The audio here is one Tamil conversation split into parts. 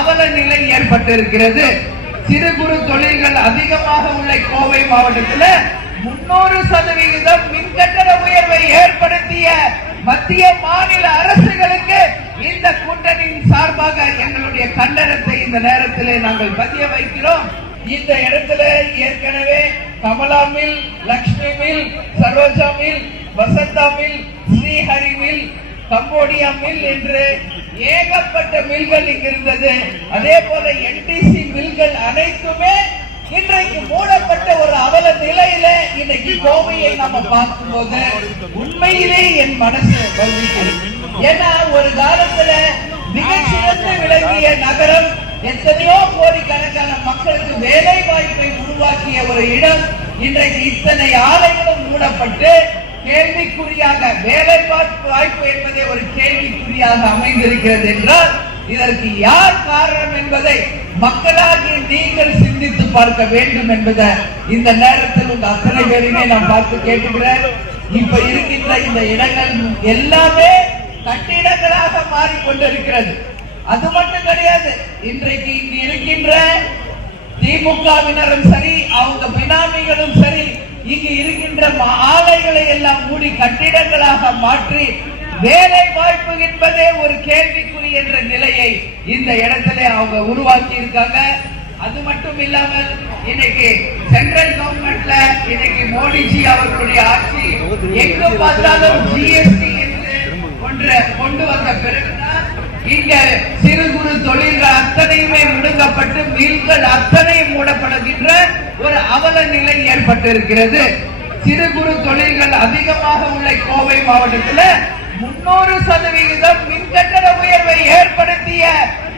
அவல நிலை ஏற்பட்டிருக்கிறது. சிறு குறு தொழில்கள் அதிகமாக உள்ள கோவை மாவட்டத்தில் 300% மின் கட்டண உயர்வை ஏற்படுத்திய மத்திய மாநில அரசுகளுக்கு இந்த கூட்டணியின் சார்பாக எங்களுடைய கண்டனத்தை இந்த நேரத்திலே நாங்கள் பதிய வைக்கிறோம். இந்த இடத்துல ஏற்கனவே Kamala mill, Lakshmi mill, Saroja mill, Vasantha mill, Srihari mill, Cambodia mill என்று ஏகப்பட்ட மில்கள் இங்கு இருந்தது. அதே போல என்டிசி மில்கள் அனைத்துமே இன்றைக்கு மூடப்பட்ட ஒரு அவல நிலையில இன்னைக்கு கோவையை நம்ம பார்க்கும்போது உண்மையிலே என் மனசு பகுதிக்கிறது. ஏன்னா ஒரு காலத்துல மிகச்சிறந்து விளங்கிய நகரம், எத்தனையோ கோடிக்கணக்கான மக்களுக்கு வேலை வாய்ப்பை உருவாக்கிய ஒரு இடம் இன்றைக்கு இத்தனை ஆலைகளும் மூடப்பட்டு கேள்விக்குறியாக, வேலை வாய்ப்பு என்பதே ஒரு கேள்விக்குறியாக அமைந்திருக்கிறது என்றால் இதற்கு யார் காரணம் என்பதை மக்களாகிய நீங்கள் சிந்தித்து பார்க்க வேண்டும் என்பதை இந்த நேரத்தில் உங்க அத்தனை பேருமே நான் பார்த்து கேட்டுக்கிறேன். இப்ப இருக்கின்ற இந்த இடங்கள் எல்லாமே கட்டிடங்களாக மாறிக்கொண்டிருக்கிறது. அது மட்டும் கிடையாது, இன்றைக்கு இங்கு இருக்கின்ற திமுகவினரும் சரி, அவங்க பினாமிகளும் சரி, இங்கு இருக்கின்ற ஆலைகளை எல்லாம் மூடி கட்டிடங்களாக மாற்றி வேலை வாய்ப்பு என்பதே ஒரு கேள்விக்குறி என்ற நிலையை இந்த இடத்திலே அவங்க உருவாக்கி இருக்காங்க. அது மட்டும் இல்லாமல் இன்னைக்கு சென்ட்ரல் கவர்மெண்ட்ல இன்னைக்கு மோடிஜி அவர்களுடைய ஆட்சி எங்கு பார்த்தாலும் ஜிஎஸ்டி என்று ஒன்று கொண்டு வந்த பிறகுதான் இங்க சிறு குறு தொழில்கள் அத்தனையுமே முடங்கப்பட்டு மில்கள் அத்தனையும் மூடப்படுகின்ற ஒரு அவல நிலை ஏற்பட்டிருக்கிறது. சிறு குறு தொழில்கள் அதிகமாக உள்ள கோவை மாவட்டத்தில் 300% மின் கட்டண உயர்வை ஏற்படுத்திய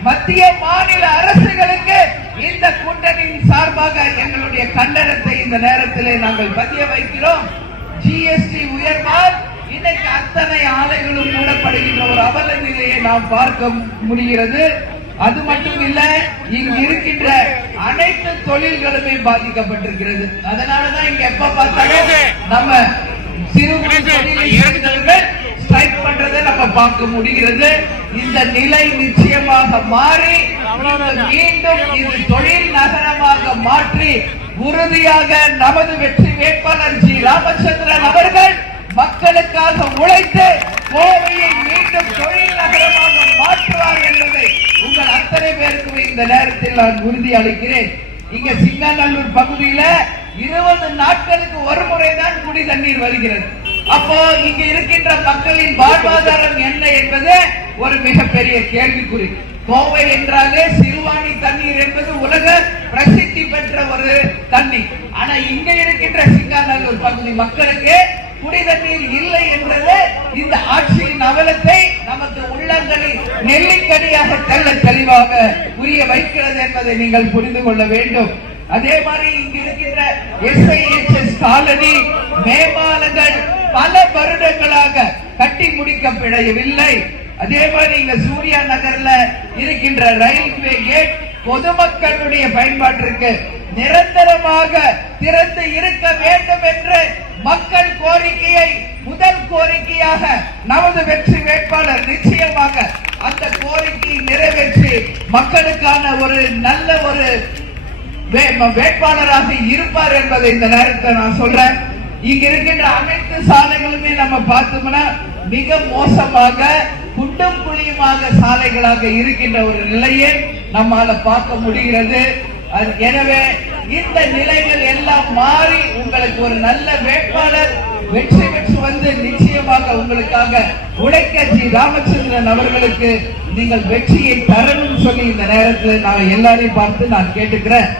மத்திய மாநில அரசுகளுக்கு இந்த கூட்டணியின் சார்பாக எங்களுடைய கண்டனத்தை இந்த நேரத்திலே நாங்கள் பதிய வைக்கிறோம். ஜிஎஸ்டி உயர்வால் இன்னைக்கு அத்தனை ஆலைகளும் மூடப்படுகின்ற ஒரு அவல நிலையை நாம் பார்க்க முடிகிறது. அது மட்டும் இல்ல, இங்கு இருக்கின்ற அனைத்து தொழில்களுமே பாதிக்கப்பட்டிருக்கிறது. அதனாலதான் இங்க எப்ப பார்த்தாலும் நம்ம சிறு தொழில்கள் ஸ்ட்ரைக் பண்றதை நம்ம பார்க்க முடிகிறது. இந்த நிலை நிச்சயமாக மாறி மீண்டும் இது தொழில் நகரமாக மாற்றி உறுதியாக நமது வெற்றி வேட்பாளர் ஜி ராமச்சந்திரன் அவர்கள் மக்களுக்காக உழைத்து கோவையை மீண்டும் தொழில் நகரமாக மாற்றுவார் என்பதை உங்கள் அத்தனை பேருக்கும் இந்த நேரத்தில் நான் உறுதி அளிக்கிறேன். இங்க சிங்காநல்லூர் பகுதியில 20 நாட்களுக்கு ஒரு முறைதான் குடி தண்ணீர் வருகிறது. அப்போ இங்க இருக்கின்ற மக்களின் வாழ்வாதாரம் என்ன என்பது ஒரு மிகப்பெரிய கேள்விக்குறி. கோவை என்றாலே சிறுவாணி தண்ணீர் என்பது உலக பிரசித்தி பெற்ற ஒரு தண்ணீர். ஆனா இங்க இருக்கின்ற சிங்காநல்லூர் பகுதி மக்களுக்கு குடி தண்ணீர் இல்லை என்பது இந்த ஆட்சியின் அவலத்தை நமக்கு உள்ளங்களில் நெல்லிக்கடியாக தெள்ள தெளிவாக புரிய வைக்கிறது என்பதை நீங்கள் புரிந்து கொள்ள வேண்டும். அதே மாதிரி இங்கு இருக்கின்ற எஸ்ஐஎச்எஸ் காலனி மேம்பாலங்கள் பல வருடங்களாக கட்டி முடிக்கப்படவில்லை. அதே மாதிரி இங்க சூர்யா நகர்ல இருக்கின்ற ரயில்வே கேட் பொதுமக்களுடைய பயன்பாட்டிற்கு நிரந்தரமாக திறந்து இருக்க வேண்டும் என்று மக்கள் கோரிக்கையை முதல் கோரிக்கையாக நமது வெற்றி வேட்பாளர் நிச்சயமாக அந்த கோரிக்கையை நிறைவேற்றி மக்களுக்கான ஒரு நல்ல ஒரு வேட்பாளராக இருப்பார் என்பதை இந்த நேரத்தில் நான் சொல்றேன். இங்க இருக்கின்ற அனைத்து சாலைகளுமே நம்ம பார்த்தோம்னா மிக மோசமாக குண்டும் குழியுமாக சாலைகளாக இருக்கின்ற ஒரு நிலையை நம்மால பார்க்க முடிகிறது. எனவே இந்த நிலைகள் எல்லாம் மாறி உங்களுக்கு ஒரு நல்ல வேட்பாளர் வெற்றி பெற்று வந்து நிச்சயமாக உங்களுக்காக உழைக்க ஜி ராமச்சந்திரன் அவர்களுக்கு நீங்கள் வெற்றியை தரணும் சொல்லி இந்த நேரத்தில் நான் எல்லாரையும் பார்த்து நான் கேட்டுக்கிறேன்.